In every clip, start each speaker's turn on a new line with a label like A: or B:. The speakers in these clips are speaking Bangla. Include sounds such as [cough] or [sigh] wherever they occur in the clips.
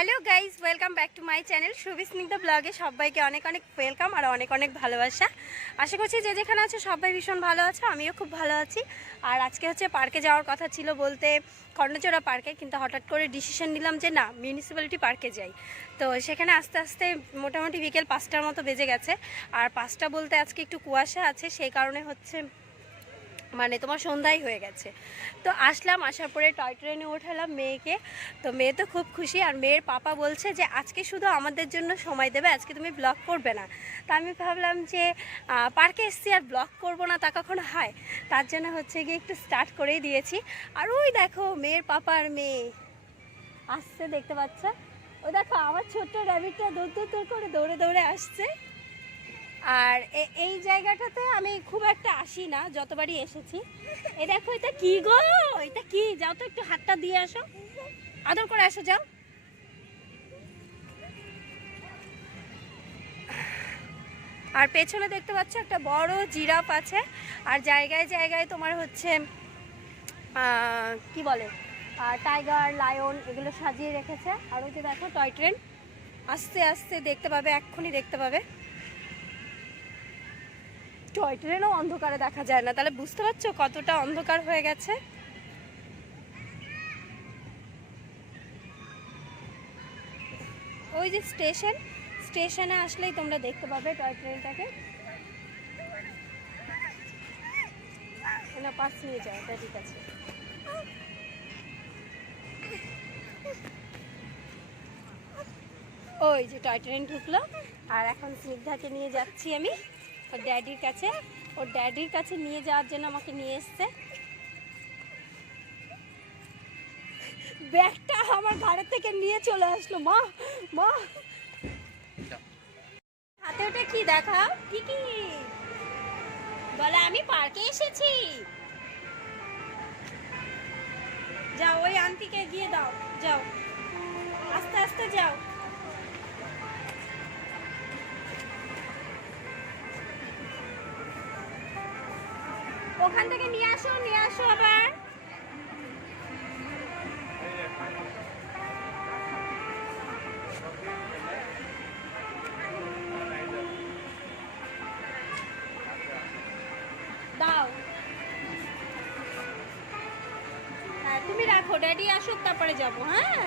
A: Hello guys welcome back to my channel Subisnigdha ব্লগে সবাইকে অনেক অনেক ওয়েলকাম আর অনেক অনেক ভালোবাসা। আশা করছি যে যেখানে আছে সবাই ভীষণ ভালো আছে, আমিও খুব ভালো আছি। আর আজকে হচ্ছে পার্কে যাওয়ার কথা ছিল বলতে কর্ণচোড়া পার্কে, কিন্তু হঠাৎ করে ডিসিশন নিলাম যে না মিউনিসিপ্যালিটি পার্কে যাই। তো সেখানে আস্তে আস্তে মোটামুটি বিকেল পাঁচটার মতো বেজে গেছে। আর পাঁচটা বলতে আজকে একটু কুয়াশা আছে, সেই কারণে হচ্ছে মানে তোমার সন্ধ্যাই হয়ে গেছে। তো আসলাম, আসার পরে টয় ট্রেনে ওঠালাম মেয়েকে। তো মেয়ে তো খুব খুশি আর মেয়ের পাপা বলছে যে, আজকে শুধু আমাদের জন্য সময় দেবে, আজকে তুমি ব্লগ করবে না। তা আমি ভাবলাম যে পার্কে এসছি আর ব্লগ করব না তা কখনো হয়? তার জন্য হচ্ছে গিয়ে একটু স্টার্ট করেই দিয়েছি। আর ওই দেখো, মেয়ের পাপা আর মেয়ে। আসছে, দেখতে পাচ্ছ? ও দেখো, আমার ছোট্ট র্যাবিটটা দৌড় দৌড় করে দৌড়ে দৌড়ে আসছে। আর এই জায়গাটাতে আমি খুব একটা আসি না, যতবারই এসেছি। এ দেখো, এটা কি গো? এটা কি? যাও তো একটু হাতটা দিয়ে আসো। আদর করে আসো, যাও। আর পেছনে দেখতে পাচ্ছ একটা বড় জিরাফ আছে, আর জায়গায় জায়গায় তোমার হচ্ছে কি বলে? টাইগার, লায়ন এগুলো সাজিয়ে রেখেছে। আর ওই যে দেখো, টয় ট্রেন। আস্তে আস্তে দেখতে পাবে, এক্ষুনি দেখতে পাবে। টয় ট্রেনও অন্ধকারে দেখা যায় না। তাহলে বুঝতে পারছ কতটা অন্ধকার হয়ে গেছে? ওই যে স্টেশন, স্টেশনে আসলেই তোমরা দেখতে পাবে টয় ট্রেনটাকে। না নিয়ে এটা ঠিক আছে। ওই যে টয় ট্রেন ঢুকলো, আর এখন স্নিগ্ধাকে নিয়ে যাচ্ছি আমি। ওর ড্যাডির কাছে। ওর ড্যাডির কাছে নিয়ে যাওয়ার জন্য আমাকে নিয়ে এসছে। ব্যাগটা আমার ঘাড়ের থেকে নিয়ে চলে আসলো, মা মা। হাতে ওটা কি দেখাও? কি? বলে, আমি পার্কে এসেছি। যাও, ওই আন্টিকে গিয়ে দাও, যাও। আস্তে আস্তে যাও। ওখান থেকে নিয়ে আসো নিয়ে আসো আবার। দাও। হ্যাঁ তুমি রাখো ড্যাডি আসুক, তারপরে যাব হ্যাঁ?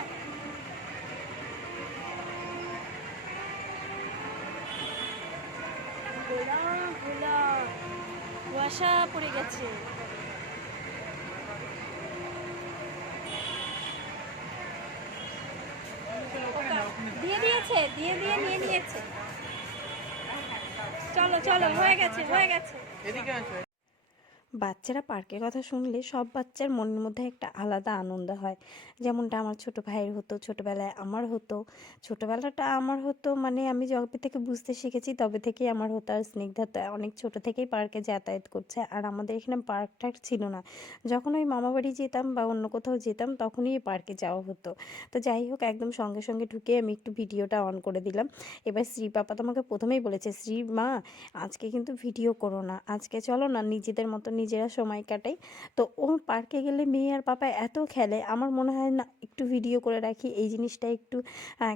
A: কুয়াশা পড়ে গেছে। দিয়ে দিয়েছে, দিয়ে দিয়ে নিয়ে নিয়েছে। চলো চলো, হয়ে গেছে হয়ে গেছে।
B: বাচ্চারা পার্কের কথা শুনলে সব বাচ্চার মনের মধ্যে একটা আলাদা আনন্দ হয়। যেমনটা আমার ছোট ভাইয়ের হতো, ছোটবেলায় আমার হতো। ছোটবেলাটা আমার হতো মানে আমি যবে থেকে বুঝতে শিখেছি তবে থেকেই আমার হতো আর স্নিগ্ধা তো অনেক ছোট থেকেই পার্কে যাতায়াত করছে আর আমাদের এখানে পার্ক টার্ক ছিল না। যখন ওই মামা বাড়ি যেতাম বা অন্য কোথাও যেতাম তখনই পার্কে যাওয়া হতো। তো যাই হোক, একদম সঙ্গে সঙ্গে ঢুকে আমি একটু ভিডিওটা অন করে দিলাম। এবার শ্রী পাপা তোমাকে প্রথমেই বলেছে, শ্রী মা, আজকে কিন্তু ভিডিও করো না। আজকে চলো না নিজেদের মতো নিজেরা সময় কাটাই। তো ও পার্কে গেলে মেয়ে আর পাপা এত খেলে, আমার মনে হয় না একটু ভিডিও করে রাখি, এই জিনিসটা একটু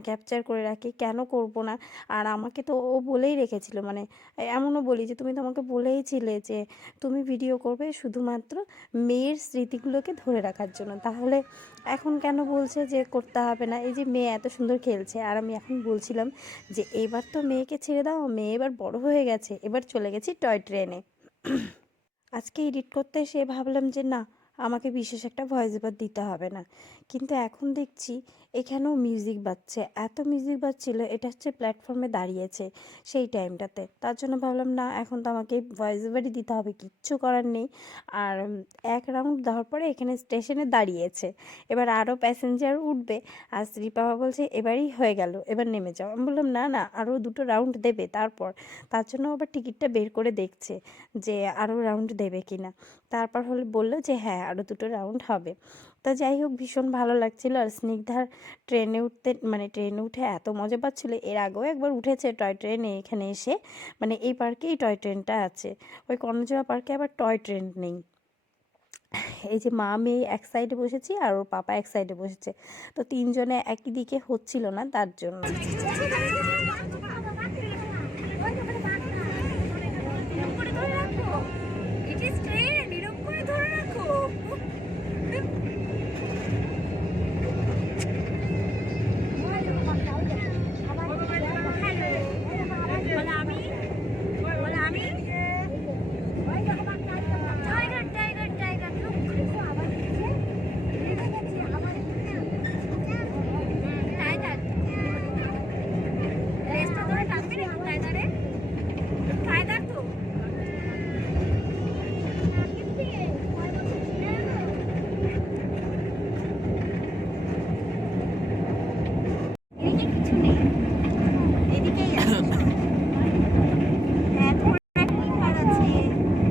B: ক্যাপচার করে রাখি, কেন করব না? আর আমাকে তো ও বলেই রেখেছিল মানে এমনও বলি যে, তুমি তো আমাকে বলেইছিলে যে, তুমি ভিডিও করবে শুধুমাত্র মেয়ের স্মৃতিগুলোকে ধরে রাখার জন্য। তাহলে এখন কেন বলছে যে, করতে হবে না? এই যে মেয়ে এত সুন্দর খেলছে, আর আমি এখন বলছিলাম যে, এবার তো মেয়েকে ছেড়ে দাও, মেয়ে এবার বড় হয়ে গেছে, এবার চলে গেছি টয় ট্রেনে। আজকে এডিট করতে এসে ভাবলাম যে না, আমাকে বিশেষ একটা ভয়েস ওভার দিতে হবে না। কিন্তু এখন দেখছি এখানেও মিউজিক বাজছে। এত মিউজিক বাজছিল, এটা হচ্ছে প্ল্যাটফর্মে দাঁড়িয়েছে সেই টাইমটাতে তার জন্য ভাবলাম, না, এখন তো আমাকে ভয়েস ওভারই দিতে হবে, কিচ্ছু করার নেই। আর এক রাউন্ড দেওয়ার পরে এখানে স্টেশনে দাঁড়িয়েছে। এবার আরও প্যাসেঞ্জার উঠবে আর শ্রী বাবা বলছে, এবারই হয়ে গেল, এবার নেমে যাও। আমি বললাম, না না আরও দুটো রাউন্ড দেবে তারপর। তার জন্য আবার টিকিটটা বের করে দেখছে যে আরও রাউন্ড দেবে কি না তারপর হলে বলল যে হ্যাঁ আরও দুটো রাউন্ড হবে। তো যাই হোক, ভীষণ ভালো লাগছিল। আর স্নিগ্ধার ট্রেনে উঠতে মানে ট্রেনে উঠে এত মজা পাচ্ছিল। এর আগেও একবার উঠেছে টয় ট্রেনে এখানে এসে। মানে এই পার্কেই টয় ট্রেনটা আছে। ওই কর্ণজোড়া পার্কে আবার টয় ট্রেন নেই। এই যে মা, মেয়ে এক সাইডে বসেছি আর ওর পাপা এক সাইডে বসেছে। তো তিনজনে একই দিকে হচ্ছিল না তার জন্য
A: It is train, এরকম করে ধরে রাখো। বলে আমি বলে আমি টাইগার টাইগার টাইগার টাইগার লেজটা ধরে টানবি রে টাইগারে টাইগার তো এদিকে কিছু নেই এদিকেই আছে হ্যাঁ তোমার একটা লিভার আছে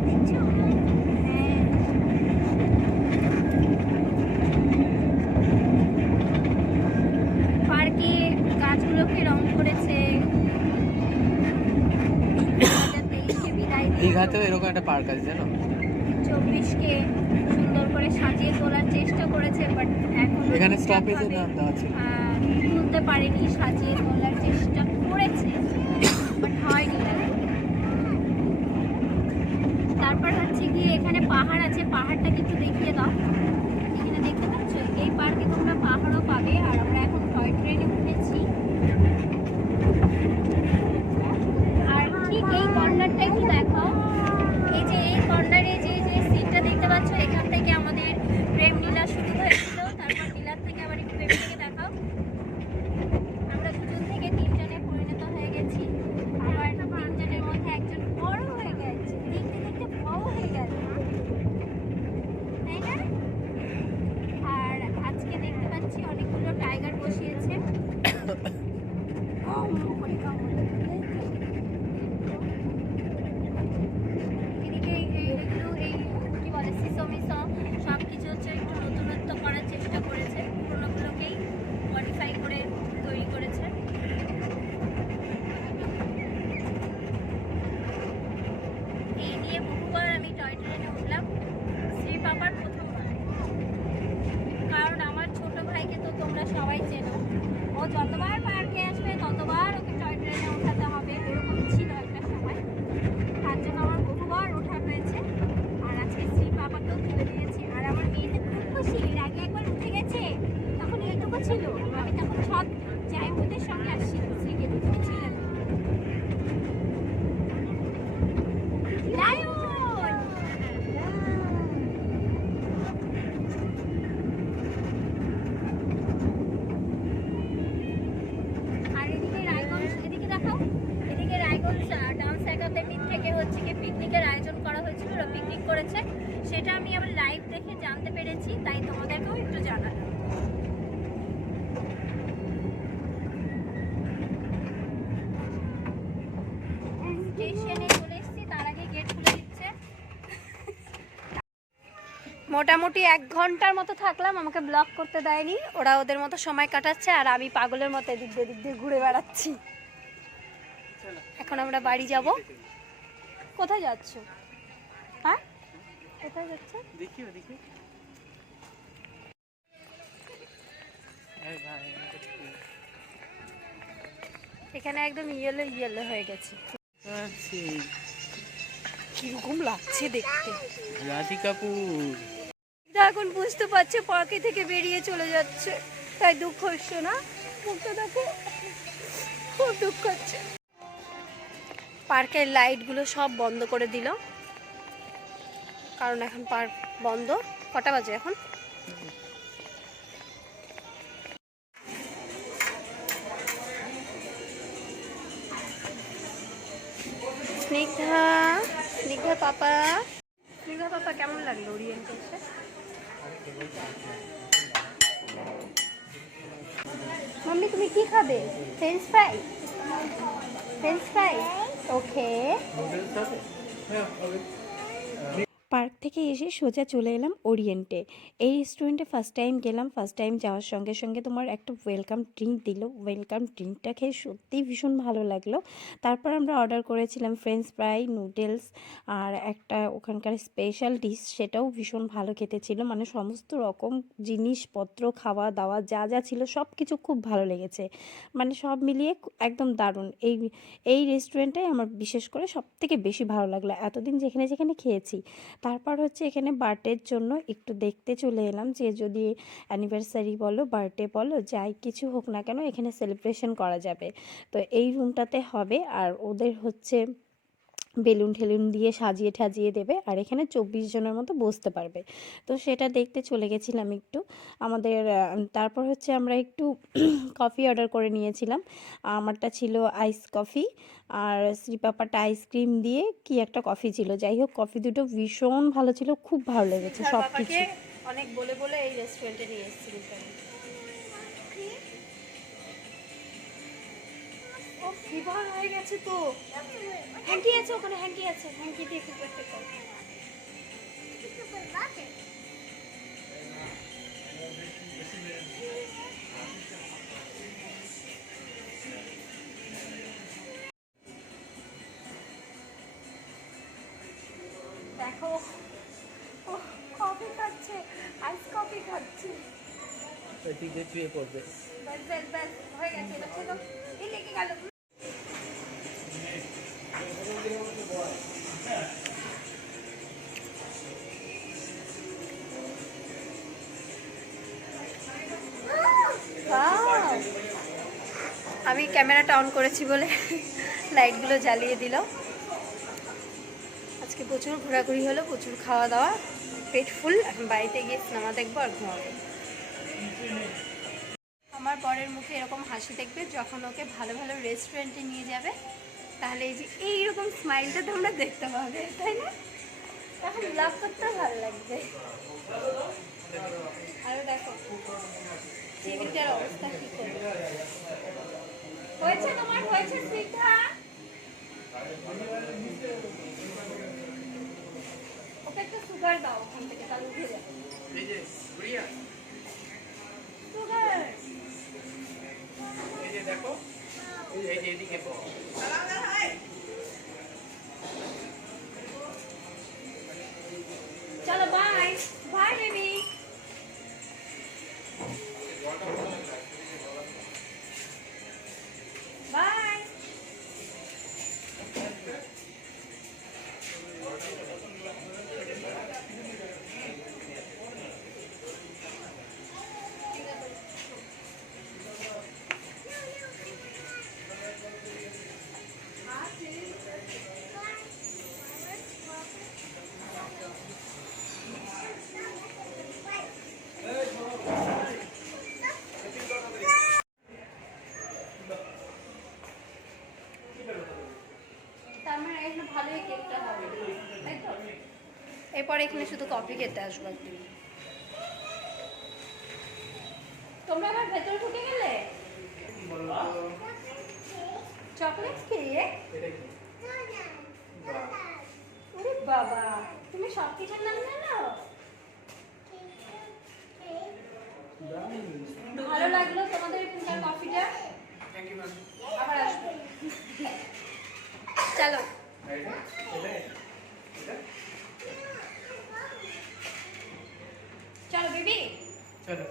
A: দেখছ হ্যাঁ পার্কে গাছগুলোকে রং করেছে তেইশকে বিদায় দিয়ে
C: দীঘাতেও এরকম একটা পার্ক আছে জানো?
A: চব্বিশকে সুন্দর করে সাজিয়ে তোলার চেষ্টা করেছে বাট এখন
C: এখানে স্টপেজের নাম দেওয়া ছিল।
A: তুলতে পারেনি সাজিয়ে তোলার চেষ্টা করেছে বাট হয়নি তারপর হচ্ছে গিয়ে এখানে পাহাড় আছে পাহাড়টাকে একটু দেখিয়ে দাও। এখানে দেখতে পাচ্ছ? এই পার্কে তোমরা পাহাড়ও পাবে আর আমরা এখন টয় ট্রেনে উঠেছি আর ঠিক এই কর্নারটা একটু দেখাও এই যে এই কর্নারে যে যে সিটটা দেখতে পাচ্ছ এখান থেকে আমাদের প্রেম লীলা শুরু হয়েছিল তারপর লীলার থেকে আবার একটু প্রেম থেকে দেখাও আমরা দুজন থেকে তিনজনে পরিণত হয়ে গেছি আবার তিনজনের মধ্যে একজন বড় হয়ে গেছে দেখতে দেখতে বড় হয়ে গেল তাই না আর আজকে দেখতে পাচ্ছি অনেকগুলো টাইগার বসিয়েছে আম করে কামড় এদিকে এই- এই- এগুলো এই কি বলে সিসো মিসো সব কিছু হচ্ছে একটু নতুনত্ব করার চেষ্টা করেছে পুরোনোগুলোকেই মডিফাই করে তৈরি করেছে এই নিয়ে বহুবার আমি টয় ট্রেনে উঠলাম শ্রী পাপার প্রথমবার কারণ আমার ছোট ভাইকে তো তোমরা সবাই চেনো ও যতবার পার্কে আসবে ততবার ওকে টয় ট্রেনে ওঠাতে হবে এরকম ছিল একটা সময় তার জন্য আমার বহুবার ওঠা হয়েছে আর আজকে শ্রী পাপাকেও তুলে দিয়েছি আর আমার মেয়েতে খুব খুশি এর আগে একবার উঠে গেছে তখন এইটুকু ছিল। আমি তখন সব জায়গাদের সঙ্গে আসছিল শ্রীকে তুমি ছিলেন পিকনিকের আয়োজন করা হয়েছিল, ওরা পিকনিক করেছে। সেটা আমি আবার লাইভ দেখে জানতে পেরেছি, তাই তোমাদেরকেও একটু জানালাম স্টেশনে চলে এসেছি তার আগে গেট খুলে দিচ্ছে মোটামুটি এক ঘণ্টার মতো থাকলাম আমাকে ব্লক করতে দেয়নি। ওরা ওদের মতো সময় কাটাচ্ছে আর আমি পাগলের মতো এদিক দিয়ে এদিক দিয়ে ঘুরে বেড়াচ্ছি। এখন আমরা বাড়ি যাব। কোথায় যাচ্ছ? হ্যাঁ? কোথায় যাচ্ছ?
C: দেখি?
A: এখানে একদম ইয়েলো ইয়েলো হয়ে গেছে।
C: আছি।
A: কীরকম লাগছে দেখতে।
C: রাধি কাপুর
A: এখন বুঝতে পারছে পাখি থেকে বেরিয়ে চলে যাচ্ছে। তাই দুঃখ হচ্ছে না? মুখটা দেখো, খুব দুঃখ হচ্ছে। পার্কের লাইটগুলো সব বন্ধ করে দিল। কারণ এখন পার্ক বন্ধ। কটা বাজে এখন? ফ্রেঞ্চ ফ্রাই ওকে
C: নুডলস হবে হ্যাঁ হবে
B: পার্ক থেকে এসে সোজা চলে এলাম ওরিয়েন্টে। এই রেস্টুরেন্টে ফার্স্ট টাইম গেলাম ফার্স্ট টাইম যাওয়ার সঙ্গে সঙ্গে তোমার একটা ওয়েলকাম ড্রিঙ্ক দিল। ওয়েলকাম ড্রিঙ্কটা খেয়ে সত্যিই ভীষণ ভালো লাগল। তারপর আমরা অর্ডার করেছিলাম ফ্রেঞ্চ ফ্রাই নুডলস আর একটা ওখানকার স্পেশাল ডিশ সেটাও ভীষণ ভালো খেতে ছিল। মানে সমস্ত রকম জিনিসপত্র খাওয়া দাওয়া যা যা ছিল সব কিছু খুব ভালো লেগেছে। মানে সব মিলিয়ে একদম দারুণ। এই এই রেস্টুরেন্টটাই আমার বিশেষ করে সব থেকে বেশি ভালো লাগল। এতদিন যেখানে যেখানে খেয়েছি তারপর হচ্ছে এখানে বার্থডের জন্য একটু দেখতে চলে এলাম যে যদি অ্যানিভার্সারি বলো বার্থডে বলো, যাই কিছু হোক না কেন এখানে সেলিব্রেশন করা যাবে। তো এই রুমটাতে হবে আর ওদের হচ্ছে বেলুন ঠেলুন দিয়ে সাজিয়ে ঠাজিয়ে দেবে আর এখানে চব্বিশ জনের মতো বসতে পারবে। তো সেটা দেখতে চলে গেছিলাম একটু। আমাদের তারপর হচ্ছে আমরা একটু [clears throat] কফি অর্ডার করে নিয়েছিলাম। আমারটা ছিল আইস কফি আর শ্রীপাপাটা আইসক্রিম দিয়ে কি একটা কফি ছিল। যাই হোক, কফি দুটো ভীষণ ভালো ছিল, খুব ভালো লেগেছে সব কিছু
A: অনেক বলে বলে এই রেস্টুরেন্টে নিয়ে এসেছি। ফিভার হয়ে গেছে তো। হ্যাঙ্কি আছে ওখানে হ্যাঙ্কি আছে। হ্যাঙ্কি দিয়ে একটু করতে কর দেখো ও কফি খাচ্ছে আইস কফি খাচ্ছে।
C: দিয়ে শুয়ে পড়বে।
A: ব্যাস ব্যাস ব্যাস হয়ে গেছে। এই লেগে গেল। আমি ক্যামেরাটা অন করেছি বলে লাইটগুলো জ্বালিয়ে দিল। আজকে প্রচুর ঘোরাঘুরি হলো, প্রচুর খাওয়া দাওয়া, পেট ফুল, এখন বাড়িতে গিয়ে সিনেমা দেখব আর ঘুমাবো। আমার বরের মুখে এরকম হাসি দেখবে যখন ওকে ভালো ভালো রেস্টুরেন্টে নিয়ে যাবে, তাহলে এই যে এইরকম স্মাইলটা তোমরা দেখতে পাবে, তাই না? এখন লাভ করতেও ভালো লাগবে। আরও দেখো টেবিলটার অবস্থা কি হয়েছে তোমার? হয়েছে স্নিগ্ধা ওকে একটু সুগার দাও ওখান থেকে, তাহলে উঠে যাবে।
C: এই যে দেখো, এই যে- এদিকে
A: চলো এরপর এখানে শুধু কফি খেতে আসব একদিন তোমরা আবার ভেতরে ঢুকে গেলে? চকলেট কেক বাবা তুমি সব কিছুর নাম জানো? ভালো লাগল তোমাদের এখানকার কফিটা আবার আসব। [laughs] চলো। চলো।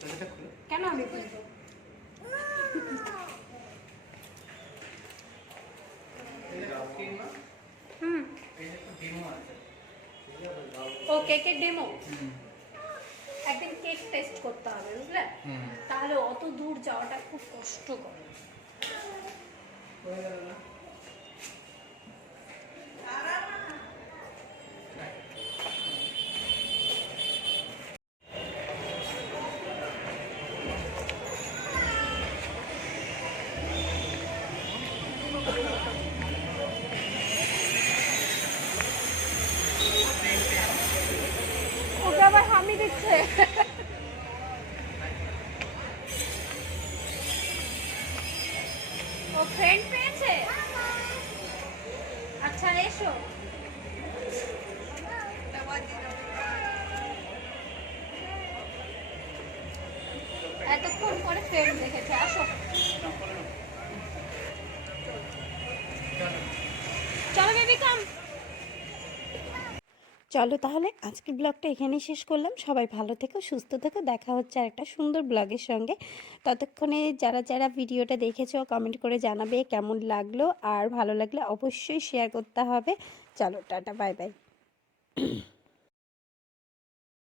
C: চলো
A: কেন আমি
C: আছে
A: ও কেকের ডেমো একদিন কেক টেস্ট করতে হবে বুঝলে? তাহলে অত দূর যাওয়াটা খুব কষ্টকর
C: হয়ে গেল না
A: ওকে আবার হামি দিচ্ছে ফ্রেন্ড পেয়েছে আচ্ছা এসো এতক্ষণ পরে দেখেছে, আসো।
B: চলো তাহলে, আজকের ব্লগটা এখানেই শেষ করলাম। সবাই ভালো থেকো, সুস্থ থেকো। দেখা হচ্ছে আর একটা সুন্দর ব্লগের সঙ্গে। ততক্ষণে যারা যারা ভিডিওটা দেখেছ কমেন্ট করে জানাবে কেমন লাগল। আর ভালো লাগলে অবশ্যই শেয়ার করতে হবে। চলো, টাটা বাই বাই